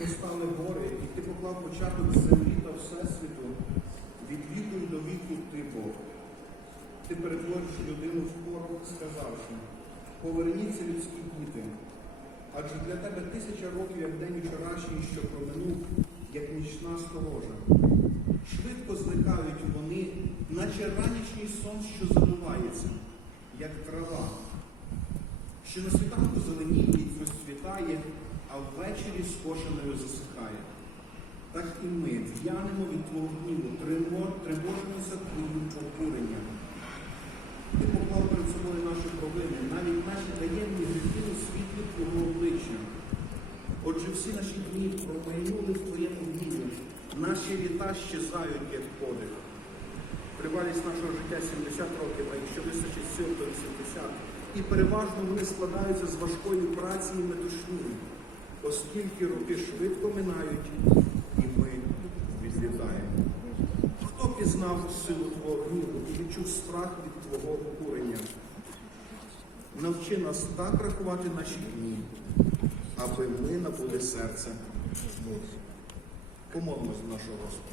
постали гори, і ти поклав початок землі та всесвіту, від віку до віку ти Бог. Ти перетвориш людину в порох, сказавши, поверніться людські діти, адже для тебе тисяча років, як день вчорашній, що проминув, як нічна сторожа. Швидко зникають вони, наче ранішній сон, що забувається, як трава, що на світанку зеленіє і розцвітає, а ввечері скошеною засихає. Так і ми в'янемо від твого гніву, тривожимося твоїм покуренням. Ти поклав перед собою наші провини, навіть наші таємні гріхи у світлі твого обличчя. Отже, всі наші дні промайнули в твоєму гніві, наші літа щезають, як подих. Тривалість нашого життя 70 років, а якщо вистачить сил, то 80. І переважно вони складаються з важкої праці і метушні, оскільки роки швидко минають, і ми відлітаємо. Хто пізнав силу Твого гніву і відчув страх від Твого курення? Навчи нас так рахувати наші дні, аби ми набули серце. Помолимось до нашого Господа.